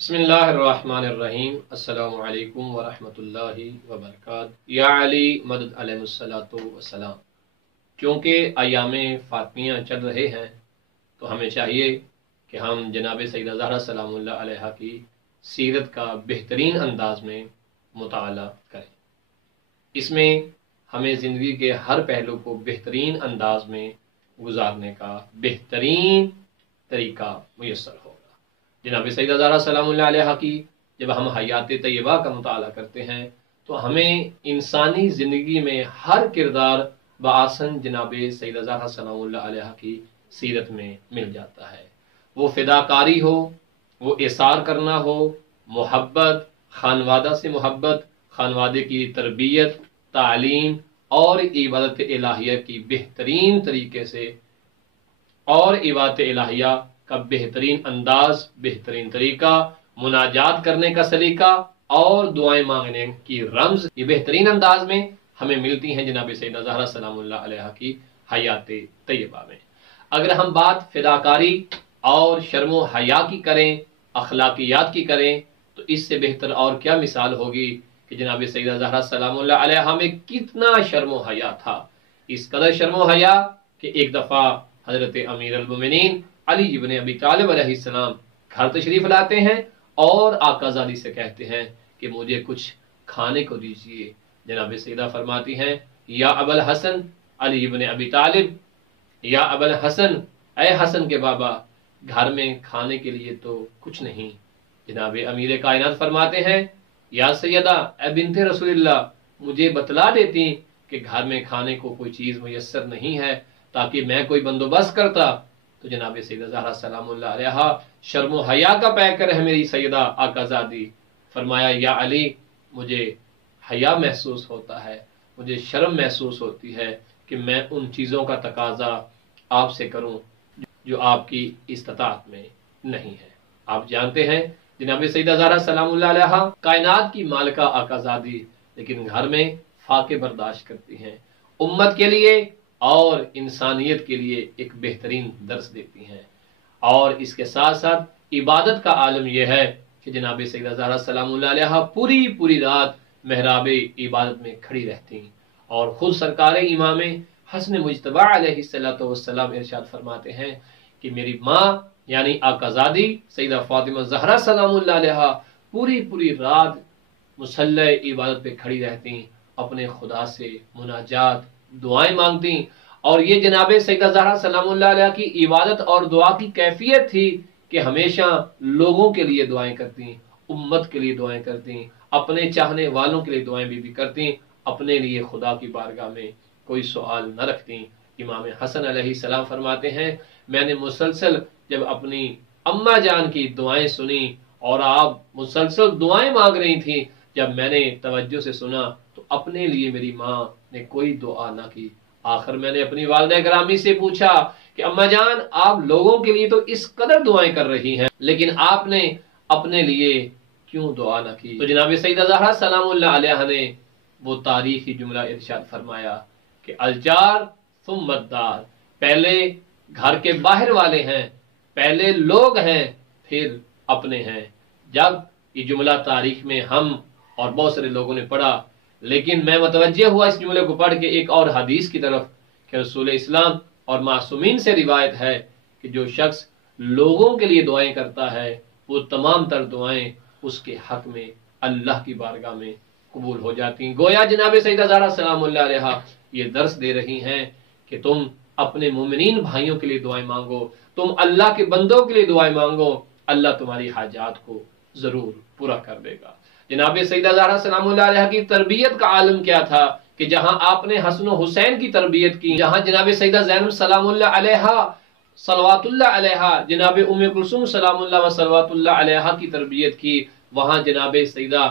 बिस्मिल्लाहिर्रहमानिर्रहीम। अस्सलामु अलैकुम वरहमतुल्लाहि वबरकातुहू। या अली मदद अलैहिस्सलातु वस्सलाम। क्योंकि अयामे फातिमिया चल रहे हैं तो हमें चाहिए कि हम जनाब सैयदा ज़हरा सलामुल्लाह अलैहा की सीरत का बेहतरीन अंदाज में मुताला करें। इसमें हमें ज़िंदगी के हर पहलू को बेहतरीन अंदाज में गुजारने का बेहतरीन तरीका मुयस्सर होगा। जनाब सैयदा ज़हरा सलामुल्लाह अलैहा की जब हम हयात तय्यबा का मुताला करते हैं तो हमें इंसानी ज़िंदगी में हर किरदार बासन जनाब सैयदा ज़हरा सलामुल्लाह अलैहा की सीरत में मिल जाता है। वो फिदाकारी हो, वो इसार करना हो, मोहब्बत, खानवादा से मोहब्बत, खानवादे की तरबियत, तालीम और इबादत इलाहिया की बेहतरीन तरीके से और इबादत इलाहिया का बेहतरीन अंदाज, बेहतरीन तरीका, मुनाजात करने का सलीका और दुआएं मांगने की रम्ज, ये बेहतरीन अंदाज में हमें मिलती हैं जनाब सैयदा ज़हरा सलामुल्लाह अलैहा की हयात तय्यबा में। अगर हम बात फिदाकारी और शर्मो हया की करें, अखलाकियात की करें, तो इससे बेहतर और क्या मिसाल होगी कि जनाब सैयदा ज़हरा सलामुल्लाह अलैहा में कितना शर्मो हया था। इस कदर शर्मो हया कि एक दफ़ा हज़रत अमीर अल मोमिनीन अली इब्न अबी तालिब अलैहिस्सलाम घर तशरीफ लाते हैं और आकाज़ादी से कहते हैं कि मुझे कुछ खाने को दीजिए। जनाब सैयदा फरमाती हैं, या अबल हसन अली इब्न अबी तालिब, या अबल हसन, ऐ हसन के बाबा, घर में खाने के लिए तो कुछ नहीं। जनाब अमीर कायनात फरमाते हैं, या सैयदा ए बिन्ते रसूलिल्लाह, मुझे बतला देती कि घर में खाने को कोई चीज़ मुयस्सर नहीं है ताकि मैं कोई बंदोबस्त करता। तो जनाब सैयदा ज़हरा सलामुल्लाह अलैहा शर्मो हया का पैकर है मेरी सैयदा आकाज़ादी। फरमाया, या अली, मुझे हया महसूस होता है, मुझे शर्म महसूस होती है कि मैं उन चीज़ों का तकाजा आपसे करूं जो आपकी इस्तिताअत में नहीं है। आप जानते हैं जनाब सैयदा ज़हरा सलामुल्लाह अलैहा कायनात की मालिका आकाज़ादी, लेकिन घर में फाके बर्दाश्त करती हैं, उम्मत के लिए और इंसानियत के लिए एक बेहतरीन दर्स देती हैं। और इसके साथ साथ इबादत का आलम यह है कि जनाब सैयदा ज़हरा सलामुल्लाह अलैहा पूरी रात महराब इबादत में खड़ी रहती और खुद सरकार इमाम हसन मुज्तबा अलैहिस्सलातु वस्सलाम इरशाद फरमाते हैं कि मेरी माँ यानी आकाज़ादी सैयदा फातिमा ज़हरा सलामुल्लाह अलैहा पूरी रात मुसल्ले इबादत पे खड़ी रहती, अपने खुदा से मुनाजात दुआएं मांगती। और ये जनाब सैयदा ज़हरा सलामुल्लाह अलैहा की इबादत और दुआ की कैफियत थी कि हमेशा लोगों के लिए दुआएं करती, उम्मत के लिए दुआएं करती, अपने चाहने वालों के लिए दुआएं भी करती, अपने लिए खुदा की बारगाह में कोई सवाल न रखती। इमाम हसन अलैहिस्सलाम फरमाते हैं, मैंने मुसलसल जब अपनी अम्मा जान की दुआएं सुनी और आप मुसलसल दुआएं मांग रही थी, जब मैंने तवज्जो से सुना तो अपने लिए मेरी माँ ने कोई दुआ ना की। आखिर मैंने अपनी वालिदा गिरामी से पूछा कि अम्मा जान, आप लोगों के लिए तो इस कदर दुआएं कर रही हैं, लेकिन आपने अपने लिए क्यों दुआ ना की। तो जनाब सैयदा ज़हरा सलामुल्लाह अलैहा ने वो तारीखी जुमला इरशाद फरमाया कि अलजार सुम्मा दार, पहले घर के बाहर वाले हैं, पहले लोग हैं, फिर अपने हैं। जब ये जुमला तारीख में हम और बहुत सारे लोगों ने पढ़ा, लेकिन मैं मुतवज्जे हुआ इस जुमले को पढ़ के एक और हदीस की तरफ कि रसूल इस्लाम और मासूमीन से रिवायत है कि जो शख्स लोगों के लिए दुआएं करता है वो तमाम तर दुआएं उसके हक में अल्लाह की बारगाह में कबूल हो जाती। गोया जनाब सैयदा ज़हरा सलामुल्लाह अलैहा ये दर्स दे रही हैं कि तुम अपने मोमिनीन भाइयों के लिए दुआएं मांगो, तुम अल्लाह के बंदों के लिए दुआएं मांगो, अल्लाह तुम्हारी हाजात को जरूर पूरा कर देगा। जनाब सैयदा ज़हरा सलामुल्लाह अलैहा की तरबियत का आलम क्या था कि जहां आपने हसन हुसैन की तरबियत की, जहां जनाब सैयदा ज़ैनब सलामुल्लाह अलैहा सलवातुल्लाह अलैहा जनाब उम्मे कुलसूम सलामुल्लाह व सलवातुल्लाह अलैहा की तरबियत की, वहां जनाब सैयदा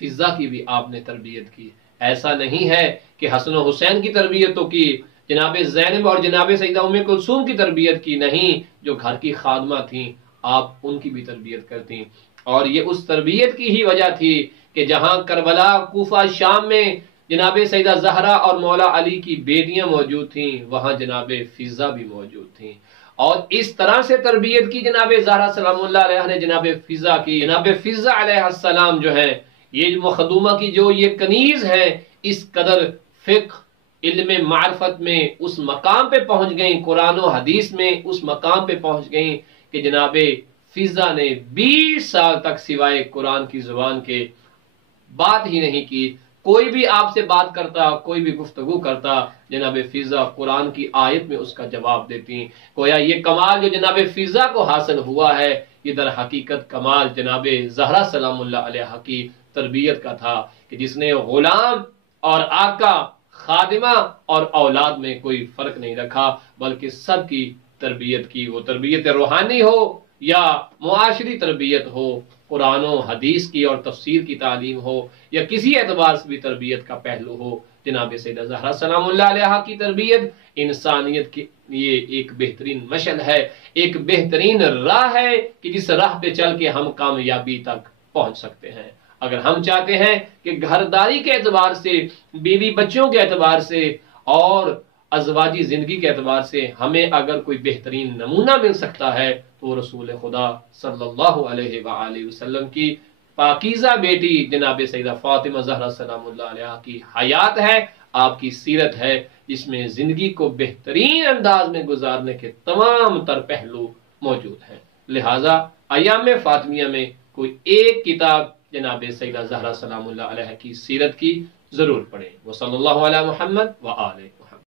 फिज़ा की भी आपने तरबियत की। ऐसा नहीं है कि हसन हुसैन की तरबियत तो की, जनाब ज़ैनब और जनाब सैयदा उम्मे कुलसूम की तरबियत की नहीं, जो घर की खादमा थी आप उनकी भी तरबियत करती। और ये उस तरबियत की ही वजह थी कि जहां करबला, कूफा, शाम में जनाब सैयदा ज़हरा और मौला अली की बेटियां मौजूद थीं, वहां जनाब फिज़ा भी मौजूद थीं। اور اس طرح سے تربیت کی جناب زہرا سلام اللہ علیہ نے جناب فضا کی. جناب فضا علیہ السلام جو ہے یہ مخدومہ کی جو یہ کنیز ہے، اس قدر فقہ علم معرفت میں اس مقام پہ پہنچ گئیں، قرآن و حدیث میں اس مقام پہ پہنچ گئیں کہ جناب فضا نے 20 سال تک سوائے قرآن کی زبان کے بات ہی نہیں کی. کوئی بھی آپ سے بات کرتا، کوئی بھی گفتگو کرتا، جناب فضا قرآن کی آیت میں اس کا جواب دیتی. گویا یہ کمال جو جناب فضا کو حاصل ہوا ہے، یہ در حقیقت کمال جناب زہرا سلام اللہ علیہ کی تربیت کا تھا کہ جس نے غلام اور آقا، خادمہ اور اولاد میں کوئی فرق نہیں رکھا، بلکہ سب کی تربیت کی. وہ تربیت روحانی ہو یا معاشری تربیت ہو، قرآن و حدیث کی اور تفسیر کی تعلیم ہو، یا کسی اعتبار سے بھی تربیت کا پہلو ہو، جناب سیدہ زہرا سلام اللہ علیہ کی تربیت انسانیت کی یہ ایک بہترین مشعل ہے، ایک بہترین راہ ہے کہ جس راہ پہ چل کے ہم کامیابی تک پہنچ سکتے ہیں. اگر ہم چاہتے ہیں کہ گھرداری کے اعتبار سے، بیوی بچوں کے اعتبار سے اور ازواجی زندگی کے اعتبار سے ہمیں اگر کوئی بہترین نمونہ مل سکتا ہے تو رسول خدا صلی اللہ علیہ وآلہ وسلم کی پاکیزہ بیٹی جناب سیدہ فاطمہ زہرا سلام اللہ علیہ کی حیات ہے، آپ کی سیرت ہے، جس میں زندگی کو بہترین انداز میں گزارنے کے تمام تر پہلو موجود ہیں. لہٰذا ایام فاطمیہ میں کوئی ایک کتاب جناب سیدہ زہرا سلام اللہ علیہ کی سیرت کی ضرور پڑھیں. وصلی اللہ علی محمد وآلہ